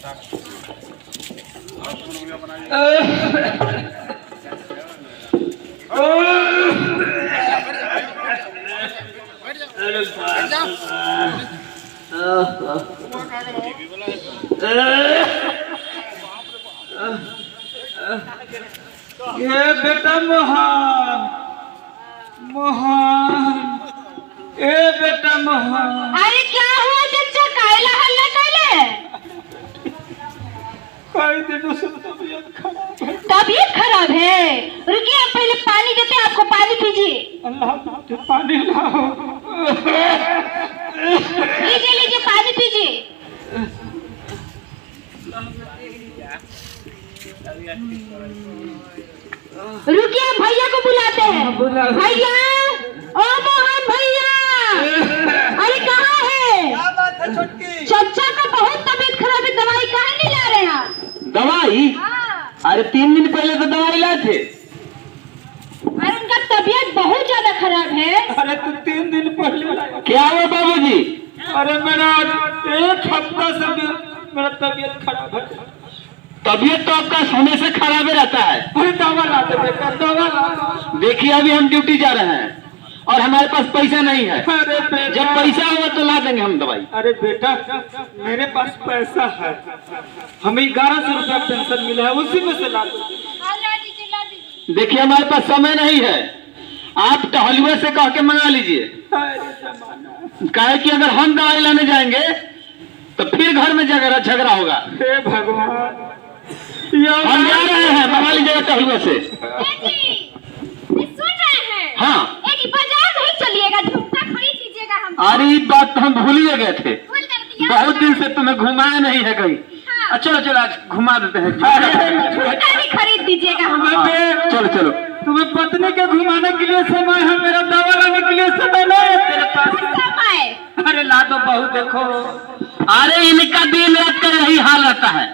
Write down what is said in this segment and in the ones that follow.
ये बेटा मोहन मोहन ए बेटा मोहन। अरे क्या हुआ चचा, कायला हल्ला काले? कई दिनों से तबीयत खराब है। तबीयत खराब है? रुकिए, हम पहले पानी देते हैं आपको, पानी पीजिए। अल्लाह पानी लाओ। लीजिए लीजिए, पानी पीजिए। रुकिए, भैया को बुलाते हैं। भैया, ओ मोहन भैया, अरे कहाँ है? क्या बात है छोटकी? चचा का बहुत तबीयत खराब है, दवाई काहे नहीं ला रहे आप? दवाई? हाँ। अरे 3 दिन पहले तो दवाई लाए थे। अरे उनका तबीयत बहुत ज्यादा खराब है। अरे तू 3 दिन पहले क्या हुआ बाबूजी? अरे मेरा 1 हफ्ता से मेरा तबीयत खराब है। तबीयत तो आपका सोने से खराब ही रहता है। अरे दवा लाते बेटा, दवा ला। देखिए अभी हम ड्यूटी जा रहे हैं और हमारे पास पैसा नहीं है। अरे बेटा, जब पैसा होगा तो ला देंगे हम दवाई। अरे बेटा मेरे पास पैसा है, हमें 1100 रुपया पेंशन मिला है, उसी में से ला दो। देखिए हमारे पास समय नहीं है, आप टहलुए से कह के मंगा लीजिए। काहे कि अगर हम दवाई लाने जाएंगे तो फिर घर में झगड़ा होगा। हे भगवान, हम जा रहे हैं, मंगा लीजिएगा टहलुए से। सुन रहे हैं? हाँ। बाजार नहीं चलिएगा, झुमका खरीद लीजिएगा। हम अरे ये बात तो हम भूल ही गए थे, भूल कर दिया। बहुत दिन से तुम्हें घुमाया नहीं है कहीं। हाँ। चलो चलो आज घुमा देते हैं। झुमका भी खरीद दीजिएगा। हम चलो चलो। तुम्हें पत्नी के घुमाने के लिए समय है, मेरा दवा लाने के लिए समय नहीं है तेरे पास। समय? अरे ला दो बहू, देखो। अरे इनका दिन रात का यही हाल रहता है।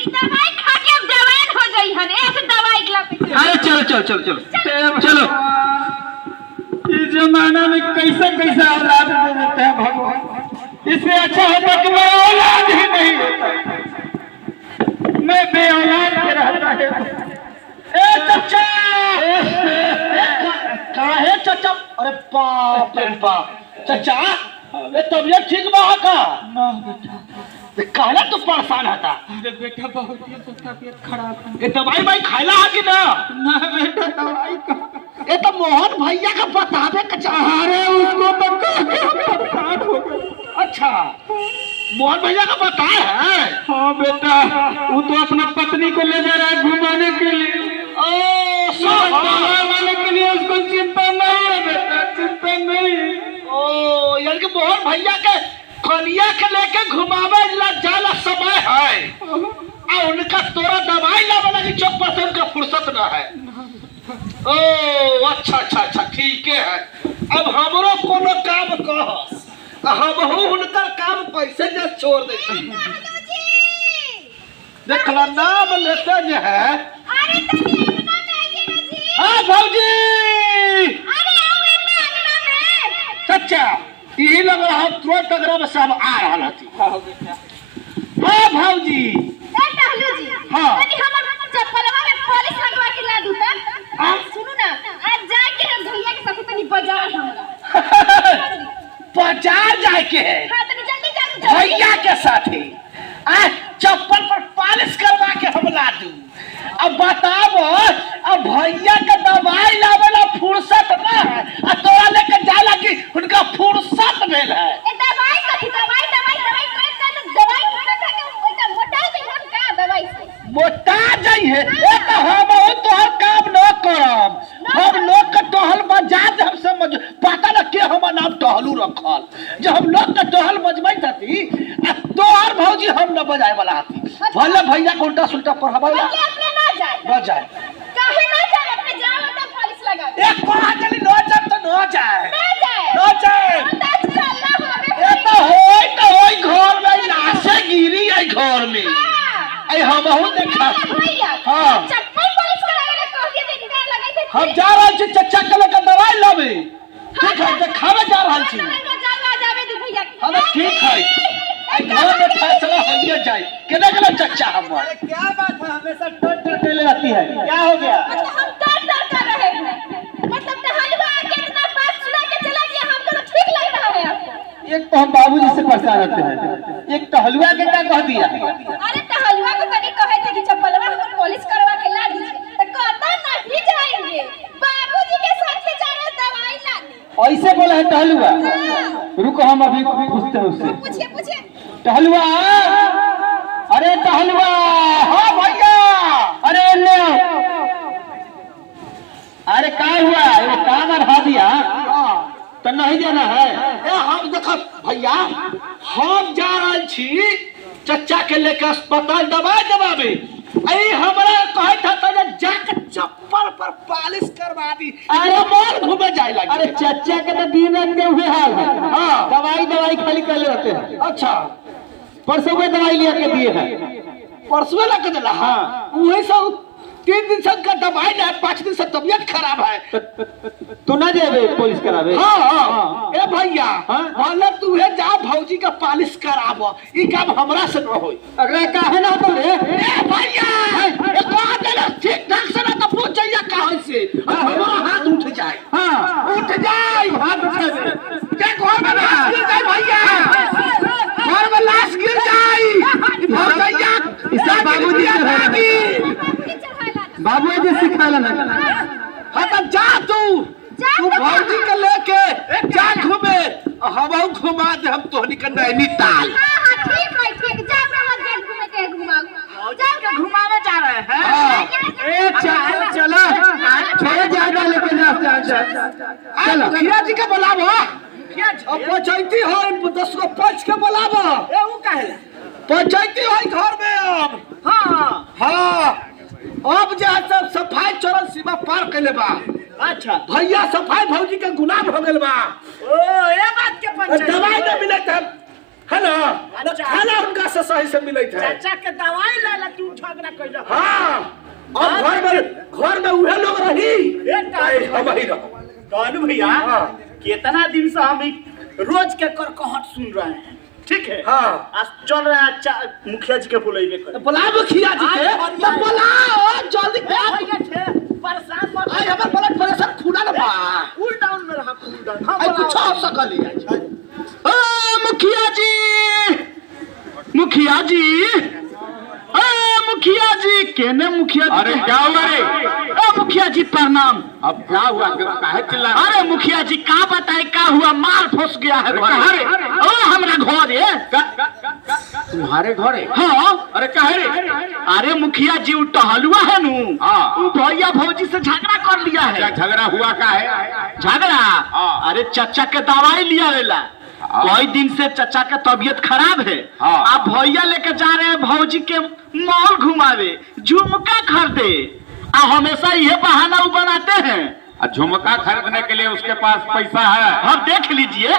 दवाई खा के अब जवान हो गई है, ऐसे दवाई खिलाते। अरे चलो चलो चलो चलो चलो। इस जमाना में कैसा कैसा औलाद दे देते हैं भगवान। इससे अच्छा होता कि मैं औलाद ही नहीं होता, मैं बे औलाद के रहता है। ए चचा, कहाँ है चचा? अरे बाप रे बाप, चचा ये तबीयत ठीक बा का? ना बेटा। कहला तो परेशान था। अरे बेटा बहुत ही तबीयत खराब है। ये दवाई भाई खाइला है कि ना? ना बेटा, दवाई का ये तो मोहन भैया का बतावे का चाह रहे, उसको तो परेशान हो गए। अच्छा मोहन भैया का बताया है? हाँ बेटा, वो तो अपना पत्नी को ले जा रहा है घुमाने के लिए। दवाई लाने के लिए उसको चिंता नहीं है बेटा, चिंता नहीं। यानी कि मोहन भैया के कलिया के लेके घुमावे जाला समय है और उनका तोरा दवाई लावे लगी 4% का फुर्सत न है। ओ अच्छा अच्छा अच्छा ठीक है। अब हमरो कोनो काम कह, हम उनका काम पैसे न छोड़ दे। देखला नाम लेते जे है। अरे तनी अंगना में आइए ना जी। हाँ भौजी। अरे आओ ना अंगना में। सच्चा यही लग रहा है तुरंत अगर सब आ रहा थी। हाँ बेटा। हाँ भौजी। टहलू जी, हाँ। तनी हमर चप्पलवा में पॉलिश लगवा के ला दू त। सुनो ना, आज जाके हम भैया के साथ तनी बाजार हमरा। बाजार जाए के है? हां तनी जल्दी जाओ। भैया के साथ ही आज चप्पल पर पॉलिश करवा के हम ला दूं। अब बताओ, अब भैया के दवाई लावेला फुर्सत ना है और तोरा लेके जाला कि उनका फुर्सत भेल है। ए दवाई कथी? दवाई दवाई दवाई कर दवाई खा के ओइटा मोटा गई हम का दवाई से? मोटा जाई है ए तो हम तोहर काम न करब। हम लोग के टहल बजात हम समझ पता न के हमर नाम टहलू रखल। जब हम लोग के टहल बजबै थी आ तोहर भौजी हम न बजाए वाला हती। भले भैया को उल्टा सुल्टा पढ़ावेला भैया अपने ना जाए। बजाए काहे ना जाए? अपने जाओ तो पॉलिश लगा। एक कहा चली न जाए तो न जाए। ना जाए। न जाए। अंदाज चलना हमें। ए तो होई घर में लाशे गिरी है घर में। ए हम बहुत देखा। भैया हां चप्पल पॉलिश करावे कह दिए दिन का लगाई थे। हम जा रहल छी चच्चा के लेके दवाई लावे। ठीक है, देखावे जा रहल छी। जावे दी भैया। हां ठीक है। आई घर में फैसला होइए जाए केना केना चच्चा हमर अरे क्या बात है, हमेशा टोट ले रहती है, क्या हो गया? मतलब हम डर कर रहे हैं, मतलब टहलवा आके इतना बात सुना के चला गया, हमको तो ठीक लग रहा है आपको। एक तो हम बाबूजी से परेशान रहते हैं, एक टहलुआ के क्या कह दिया? अरे टहलवा को कभी कहे थे कि चप्पलवा हमको पॉलिश करवा के ला दीजिए, तो कहता नहीं जाएंगे, बाबूजी के साथ ले जा रहे दवाई लाने। ऐसे बोला है टहलुआ? रुको हम अभी पूछते हैं उससे। पूछिए पूछिए। टहलुआ, अरे टहलुआ, हाँ भैया, अरे ले अरे क्या हुआ? ये काम बढ़ा दिया तो नहीं देना है? ए हम देख भैया हम जा रहल छी चच्चा के लेके अस्पताल दवाई दबावे अरे हमरा कहे था तो जाके चप्पल पर पॉलिश करवा दी अरे मोर घूमे जाए लगे अरे चच्चा के तो दिन के हुए हाल है। हाँ। दवाई खाली कर लेते हैं। अच्छा परसों में दवाई लेके दिए हैं। परसों ला के दिला हाँ। वही सब 3 दिन से का दवाई ना 5 दिन से तबीयत खराब है तू ना जाबे पुलिस करावे? हाँ ए भैया हाँ? मतलब तू है जा भौजी का पॉलिश कराबो ई काम हमरा से न होई अगला काहे ना तो रे? ए भैया ए कहा देला ठीक ढंग से ना तो पूछ जाइए कहां से हमारा हाथ उठ जाए हाँ उठ जाए हाथ उठा दे क्या घर में लाश गिर जाए भैया घर में लाश गिर जाए भैया इसका बाबूजी से बाबूजी सिखाला ना। हाँ तो जा तू भौजी के लेके जा घूमे हम घुमा दे हम तोहनी के नैनीताल हाँ ठीक है ठीक, जा प्रमोद घूमे के घुमाओ, जा के घुमावे जा रहे हैं। हाँ। ए चलो छोड़ो ज्यादा लेके जा चलो मुखिया जी के बुलाबो अब पंचायती हो 10 को 5 के बुलाबो ए वो काहे? पंचायती हो घर में अब हाँ हाँ अब जे है सब सफाई चरण सीमा पार कैले बा अच्छा भैया सफाई भौजी के गुलाम हो गेल बा ओ ये बात के पंचायत दवाई न मिलत है ना अच्छा। खाना उनका से सही से मिलत है चाचा के दवाई ले ला तू झगड़ा कर जा। हाँ अब घर में उहे लोग रही हम ही रहो कानू भैया हाँ। कितना दिन से हम रोज के कर कहट सुन रहे हैं, ठीक है? हाँ। आज चल रहा है मुखिया जी के बुलाइबे कर। बुलाओ मुखिया जी के तो बुलाओ जल्दी परेशान मत आई हमर ब्लड प्रेशर खुला ना बा कूल डाउन में रहा, कूल डाउन। आई कुछ हो सकल है ओ मुखिया जी मुखिया जी केने मुखिया जी अरे क्या हुआ रे? ओ मुखिया जी प्रणाम अब क्या हुआ? काहे चिल्ला? अरे मुखिया जी का बताए क्या हुआ माल फंस गया है कहाँ रे? ओ हमरा घर है तुम्हारे घर है? हाँ अरे काहे रे? अरे मुखिया जी वो टहलुआ है नू हाँ। वो भैया भौजी से झगड़ा कर लिया क्या है। झगड़ा हुआ का है? झगड़ा हाँ। अरे चचा के दवाई लिया लेला हाँ। कई दिन से चचा के तबीयत खराब है। हाँ। आप भैया लेके जा रहे हैं भौजी के मॉल घुमावे झुमका खरीदे आ हमेशा ये बहाना वो बनाते हैं। झुमका खरीदने के लिए उसके पास पैसा है अब देख लीजिए।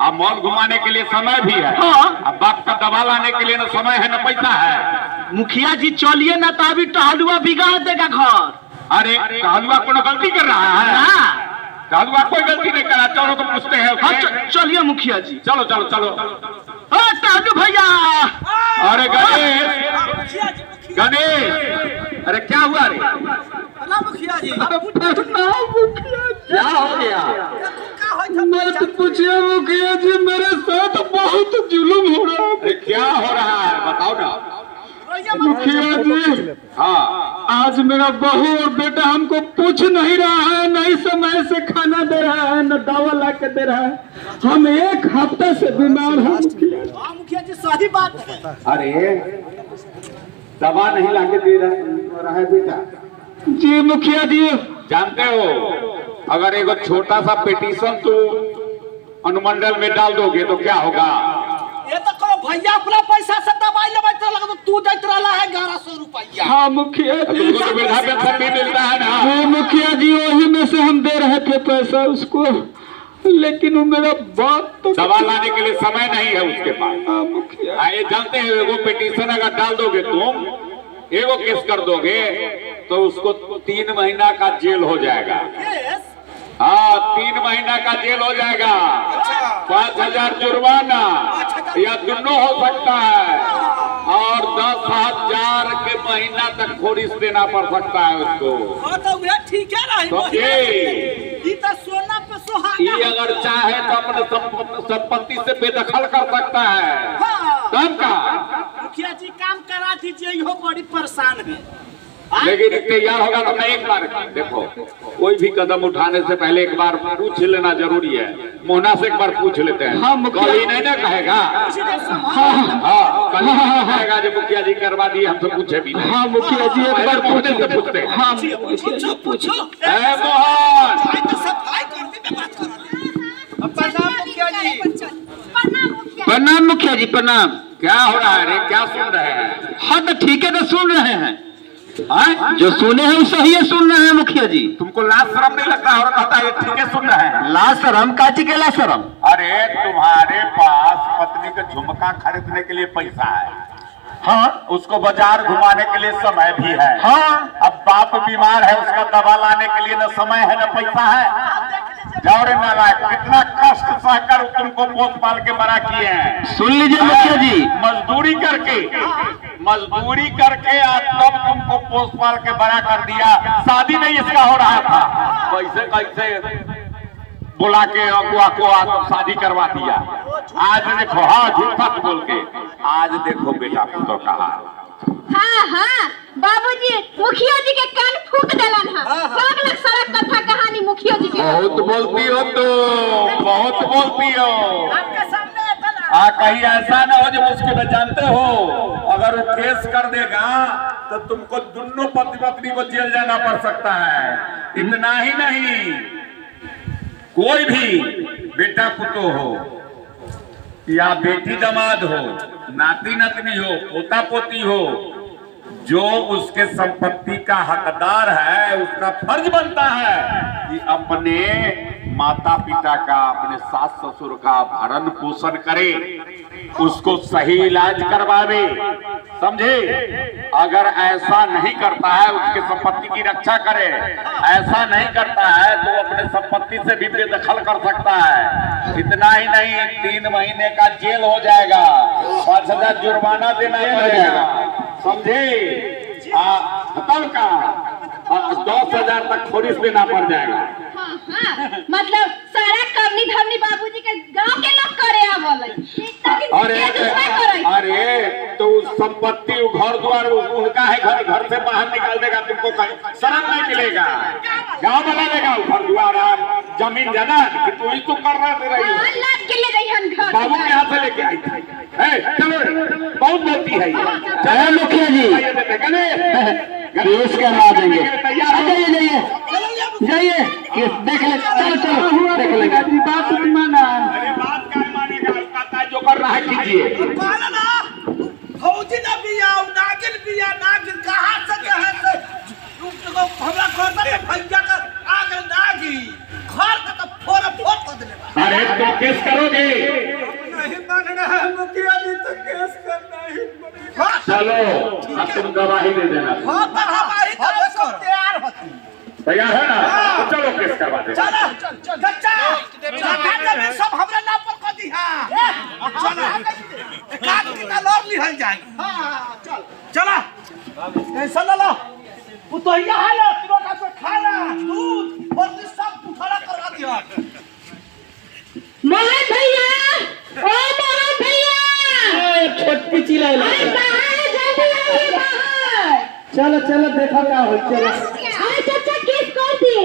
अब मॉल घुमाने के लिए समय भी है। हाँ। अब बाप का दवा लाने के लिए न समय है न पैसा है। मुखिया जी चलिए ना तो अभी टहलुआ बिगाड़ देगा घर। अरे कहलुआ कोनो गलती कर रहा है? ना कहलुआ कोई गलती नहीं करा। चलो तो पूछते हैं हाँ, उससे। चलिए मुखिया जी। चलो चलो चलो। टहलू भैया अरे गणेश अरे क्या हुआ रे? मुखिया जी क्या हो गया? मत पूछिए मुखिया जी, मेरे साथ बहुत जुल्म हो रहा है। अरे क्या हो रहा है बताओ ना। मुखिया जी हाँ आज मेरा बहू और बेटा हमको पूछ नहीं रहा है, नहीं समय से खाना दे रहा है, न दवा ला के दे रहा है। हम 1 हफ्ते से बीमार हैं मुखिया जी। सही बात है। अरे दवा नहीं लाके दे रहा है बेटा? जी मुखिया जी जानते हो अगर एक छोटा सा पिटीशन तू अनुमंडल में डाल दोगे तो क्या होगा? ये तो करो भैया अपना पैसा से दवाई लेबै तो लगा तू देत रहा है 1100 रुपया। हाँ मुखिया जी। तुमको तो वृद्धा पेंशन भी मिलता है ना? हाँ मुखिया जी वही में से हम दे रहे थे पैसा उसको, लेकिन वो मेरा बात तो दवा लाने के लिए समय नहीं है उसके पास। हाँ मुखिया ये जानते हैं एगो पिटीशन अगर डाल दोगे तुम एगो केस कर दोगे तो उसको 3 महीना का जेल हो जाएगा। हाँ 3 महीना का जेल हो जाएगा, 5,000 जुर्माना या दोनों हो सकता है, और 10,000 के महीना तक खोरिस देना पड़ सकता है उसको। हाँ तो वह ठीक है रही समझे? ये तो सोना पे सुहागा। ये अगर चाहे तो अपने संपत्ति से बेदखल कर सकता है। हाँ। तब का मुखिया जी काम करा दीजिए, यो बड़ी परेशान है। लेकिन तैयार होगा तो मैं एक बार देखो, कोई भी कदम उठाने से पहले एक बार पूछ लेना जरूरी है। मोहना से एक बार पूछ लेते हैं। हाँ, मुखिया- कल ही नहीं ना कहेगा। हाँ कल ही नहीं कहेगा जो मुखिया जी करवा दिए, हमसे पूछे भी नहीं। हाँ मुखिया जी एक बार मोहने से पूछते हैं। हाँ पूछो पूछो। ए मोहन, भाई तो सफाई करने में बात करो। प्रणाम मुखिया जी। प्रणाम मुखिया। प्रणाम मुखिया जी प्रणाम। क्या हो रहा है रे? क्या सुन रहे हैं? हाँ तो ठीक है, तो सुन रहे हैं। हाँ? जो सुने हैं सही है, सुन रहे हैं मुखिया जी। तुमको लाज शर्म नहीं लगता? और कहता है ठीक है सुन रहे हैं। ला शरम काची के ला शरम। अरे तुम्हारे पास पत्नी का झुमका खरीदने के लिए पैसा है, हाँ उसको बाजार घुमाने के लिए समय भी है। हाँ अब बाप बीमार है, उसका दवा लाने के लिए न समय है न पैसा है। जाओ रे नालायक, कितना कष्ट सहकर तुमको पोस पाल के बड़ा किए हैं। सुन लीजिए मुखिया जी। मजदूरी करके आज तब तुमको पोस पाल के बड़ा कर दिया। शादी नहीं इसका हो रहा था, कैसे कैसे बुला के अगुआ को आज शादी करवा दिया। आज देखो, हाँ झूठा बोल के आज देखो बेटा पुत्र कहा। हाँ हाँ बाबूजी मुखिया जी के कान फूट देलन हां। सब लोग सारा कथा कहानी मुखिया जी के। बहुत बोलती हो तुम, बहुत बोलती हो। आपके सामने इतना कहीं ऐसा ना हो जो मुझको न जानते हो, अगर वो केस कर देगा तो तुमको दोनों पति पत्नी को जेल जाना पड़ सकता है। इतना ही नहीं, कोई भी बेटा पुतो हो या बेटी दामाद हो, नाती नतनी हो, पोता पोती हो, जो उसके संपत्ति का हकदार है, उसका फर्ज बनता है कि अपने माता पिता का, अपने सास ससुर का भरण पोषण करे, उसको सही इलाज करवावे। समझे? अगर ऐसा नहीं करता है, उसके संपत्ति की रक्षा करे, ऐसा नहीं करता है तो अपने संपत्ति से भी बेदखल कर सकता है। इतना ही नहीं, 3 महीने का जेल हो जाएगा, 5,000 जुर्माना देना पड़ेगा। समझे? तब का 10,000 तक खोरिस देना पड़ जाएगा। हाँ हाँ मतलब सारा करनी धरनी बाबूजी के गांव के लोग करे आवल। अरे तो संपत्ति, घर द्वार उनका है, घर से बाहर निकाल देगा, तुमको शर्म नहीं मिलेगा। गाँव बना देगा, घर द्वार जमीन जाना कि तू ही तो कर रही है। बाबू के यहाँ से लेके आई थी। चलो बहुत बोलती है ये। मुखिया जी केस करवा देंगे। जाइए जाइए केस देख ले। चलो चलो देख लेंगे। बात माना। अरे बात का मानेगा, कहता है जो कर रहा है कीजिए। कहला ना फौजी ना बिया, नागिन बिया, नागिन कहां से कहां से हमरा कहता है भैया का आगे नागी घर का तो फोड़ कर देले। अरे तुम केस करोगे? नहीं मान रहा है मुखिया जी, तो केस करना ही पड़ेगा। चलो अब तुम गवाही दे देना। हां पर हमारी तरफ से तैयार होती। तैयार है ना? तो चलो केस करवा दे। चलो चल सब हमरा नाम पर कर दी। हां चलो काट की तलवार लिहल जाएगी। हां चल चला टेंशन लो। पुतैया है ना, तुरंत से खाना दूध और सब खड़ा करवा दिया। मोहन भैया, ओ मोहन भैया, छोटकी चिल्ला चलो चलो देखो क्या हो। चलो अरे चाचा केस कर दिए।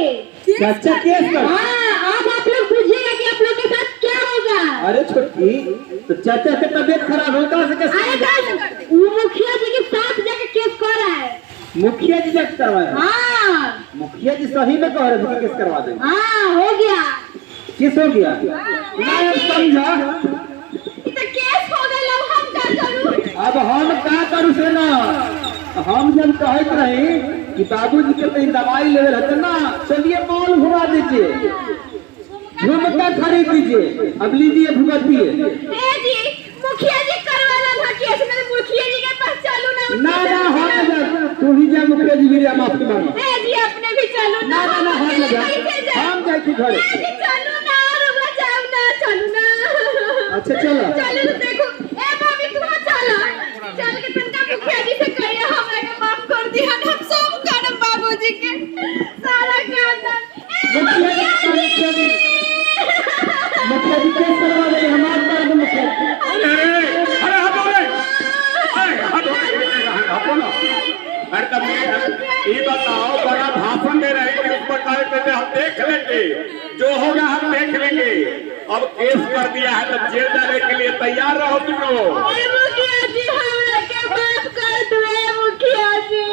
चाचा केस कर। हाँ अब आप लोग बुझिएगा कि आप लोग के साथ क्या होगा। अरे छोटकी, तो चाचा की तबीयत खराब होता है कैसे? वो मुखिया जी के साथ जाके केस कर रहा है। मुखिया जी जाके करवाए? हाँ मुखिया जी सही में कह रहे थे केस करवा देंगे। हाँ हो गया। किस हो गया? मैं समझा। तो केस हो गया, अब हम क्या करूं? अब हम क्या करूं से ना, हम जब कहते रहे कि बाबूजी के कहीं दवाई ले रहते ना, चलिए मॉल घुमा दीजिए, झुमका खरीद दीजिए, अब लीजिए भुगतिए। जी मुखिया जी करवाना था केस में, मुखिया जी के पास चलू ना। ना तू ही जा मुखिया जी भी माफी मांगो। जी अपने भी चलो ना हम जाए थी घरे। चलो ना रुआ जाओ ना चलो ना। अच्छा चलो। चलो तो देखो ए भाभी तू चलो। चल के तनका मुखिया जी से कहिए हमरा के माफ कर दी हम सब करम बाबूजी के सारा खानदान। मुखिया जी केस करवा दे हमारे पर मुखिया। अरे हटो रे, हटो ना। अरे तब ये बताओ, बड़ा भाषण दे रहे हैं उस पर कहते हम देख लेंगे, जो होगा हम देख लेंगे। अब केस कर दिया है तो जेल जाने के लिए तैयार रहो तुम लोग। मुखिया जी हमरा के माफ कर दो मुखिया जी।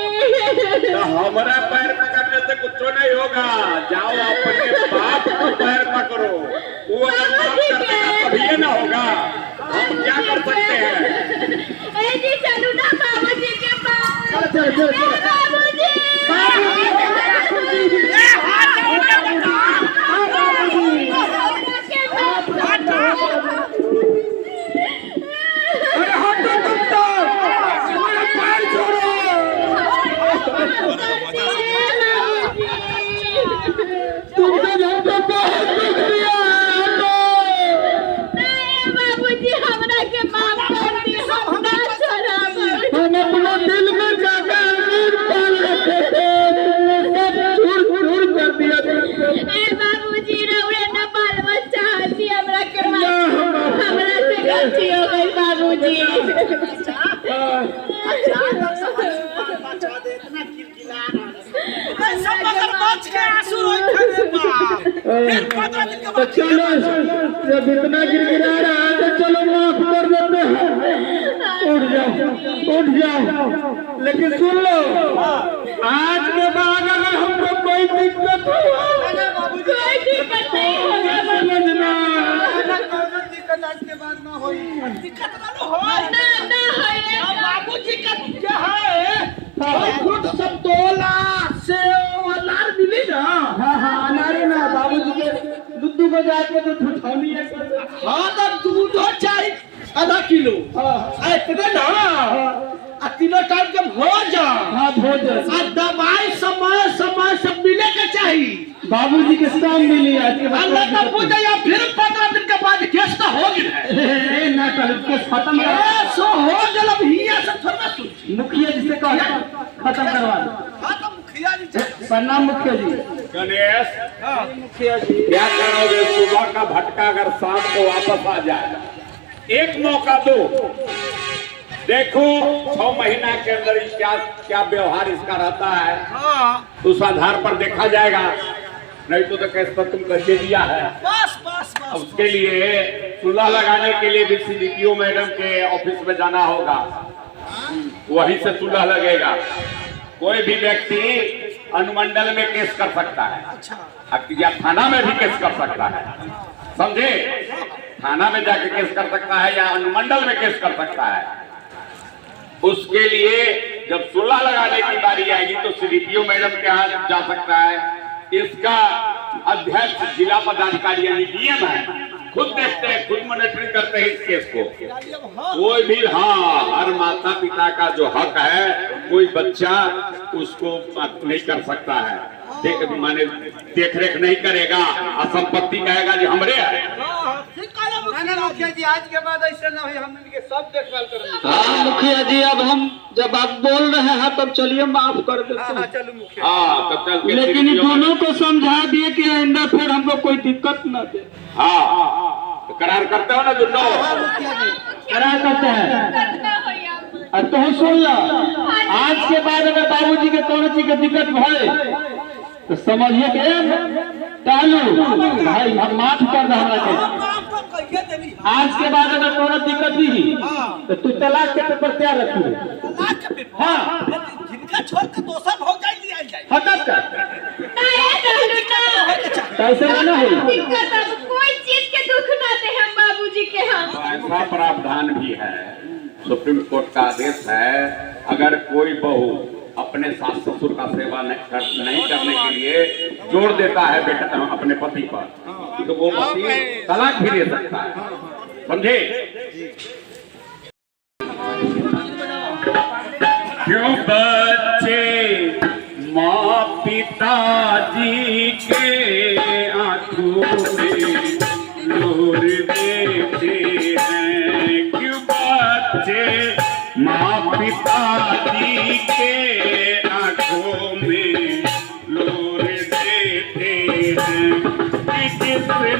तो हमारा पैर पकड़ने से कुछ नहीं होगा, जाओ अपने बाप को पैर पकड़ो, वो अगर माफ करेगा तभी ये ना होगा। हम क्या कर सकते हैं? ए जी चलो ना बाबूजी के पास। चल बाबूजी अरे हटो तुम तो, मेरा पैर छोड़ो। तुमने हमको बहुत दुख दिया है। बाबूजी हमरा के माफ कर दी हम ना छोड़ब। हम अपना दिल में जाकर अमीर पाल रखे थे, तुमने सब चूर कर दिया। ए बाबूजी रउरे न बाल बच्चा हसी हमरा के माफ। हमरा से गलती हो गई बाबूजी। सब मगरमच्छ के आंसू रोई खरे बाप। फिर 15 दिन के तो बाद चलो, जब इतना गिड़गिड़ा रहा है तो चलो माफ कर देते हैं। उठ जाओ। लेकिन सुन लो, आज के बाद अगर हमको कोई दिक्कत हो, कोई दिक्कत नहीं होगा समझना। दिक्कत आज के बाद ना होई। दिक्कत ना हो ना होए। बाबूजी का क्या है? फूट संतोला से अनार मिली ना। हाँ अनारे ना, बाबूजी के दूध को जाके तो ठठौनी है। हाँ तो दूध चाहिए आधा किलो। इतने ना आ तीनों टाइम के भोजन। हाँ भोजन। आ दवाई समय समय सब मिले के चाहिए। बाबूजी के सब मिली आज के बाद। अल्लाह का पूजा या फिर 15 दिन के बाद केस तो हो गया है। ना कर केस खत्म कर। सो हो गल अब हिया से थोड़ा सुन। मुखिया जी से कह खत्म करवा दो। हाँ तो मुखिया जी प्रणाम मुखिया जी। गणेश, मुखिया जी क्या करोगे? सुबह का भटका अगर शाम को वापस आ जाए, एक मौका दो, देखो 6 महीना के अंदर क्या क्या व्यवहार इसका रहता है, उस आधार पर देखा जाएगा। नहीं तो केस तो तुम कर दिया है। बस अब उसके लिए सुलह लगाने के लिए भी सीडीपीओ मैडम के ऑफिस में जाना होगा, वहीं से सुलह लगेगा। कोई भी व्यक्ति अनुमंडल में केस कर सकता है या थाना में भी केस कर सकता है, समझे? थाना में जाके केस कर सकता है या अनुमंडल में केस कर सकता है। उसके लिए जब सुलह लगाने की बारी आएगी तो सीडीपीओ मैडम के यहाँ जा सकता है। इसका अध्यक्ष जिला पदाधिकारी यानी डीएम है, खुद देखते हैं, खुद मॉनिटरिंग करते हैं इस केस को। कोई भी हर माता पिता का जो हक है, कोई बच्चा उसको नहीं कर सकता है, माने देख रेख नहीं करेगा, असंपत्ति कहेगा जी हमरे है। मुखिया जी आज के बाद ऐसे ना हो, हम इनके सब देखभाल करेंगे। हाँ मुखिया जी, अब हम जब आप बोल रहे हैं तब चलिए माफ कर देते हैं। चलो मुखिया। तब तक लेकिन दोनों को समझा दिए कि आइंदा फिर हमको कोई दिक्कत न दे। हाँ करार करते हो ना दोनों? करार करते हैं। करना होया। और तुम सुन लो, आज के बाद अगर बाबूजी के कोनो चीज के दिक्कत भले तो समझिए कि चालू भाई हम माफ कर दे हमरा के। आज के बाद अगर कोनो दिक्कत नहीं तो तू तलाक के पेपर तैयार रखिए। हाँ जिनका छोड़ के दूसरा भोग जाए लिया जाए। हटक कर नहीं कैसे ना है। दिक्कत अब कोई चीज के दुख ना दे हम बाबूजी के हम। ऐसा प्रावधान भी है, सुप्रीम कोर्ट का आदेश है, अगर कोई बहू अपने सास ससुर का सेवा नहीं करने के लिए जोर देता है बेटा अपने पति पर, तो वो पति तलाक भी दे सकता है, समझे? क्यों बच्चे माँ पिताजी के आंखें बच्चे माँ पिताजी के आंखों में लोर देते हैं कि जिसने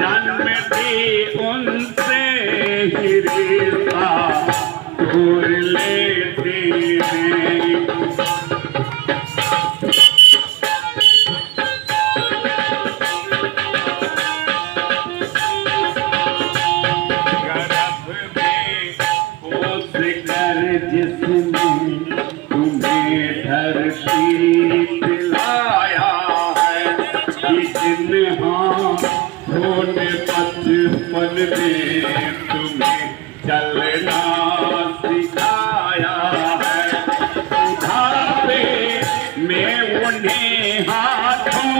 जन्म दी उनसे ही रिश्ता तोड़ लेते हैं। जिसने तुम्हें धरती पिलाया है जिसने हाथों ने बचपन में तुम्हें चलना सिखाया है बुढ़ापे में उन्हें हाथों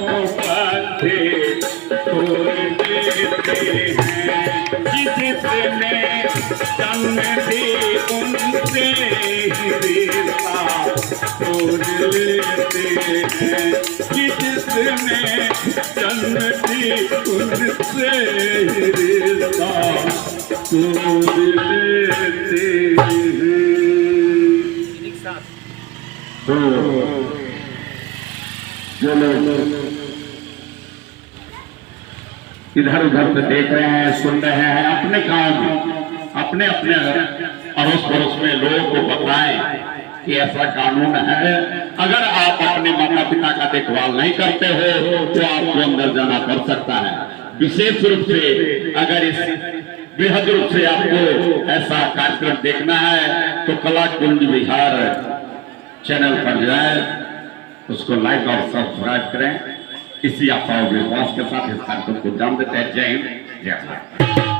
को बंधे तोड़ देते हैं जिसने जन्म दी उनसे ही रिश्ता तोड़ लेते हैं जिसने जन्म दी उनसे ही रिश्ता तोड़ लेते हैं। तो जो लोग इधर उधर से देख रहे हैं सुन रहे हैं अपने गांव में अपने अपने अड़ोस पड़ोस में लोगों को बताएं कि ऐसा कानून है। अगर आप अपने माता पिता का देखभाल नहीं करते हो तो आपको अंदर जाना पड़ सकता है। विशेष रूप से अगर इस बृहद रूप से आपको ऐसा कार्यक्रम देखना है तो कला कुंज बिहार चैनल पर जाए, उसको लाइक और सब्सक्राइब करें। इसी आशा और विश्वास के साथ इस कार्यक्रम को जान देते हैं। जय हिंद, जय भारत।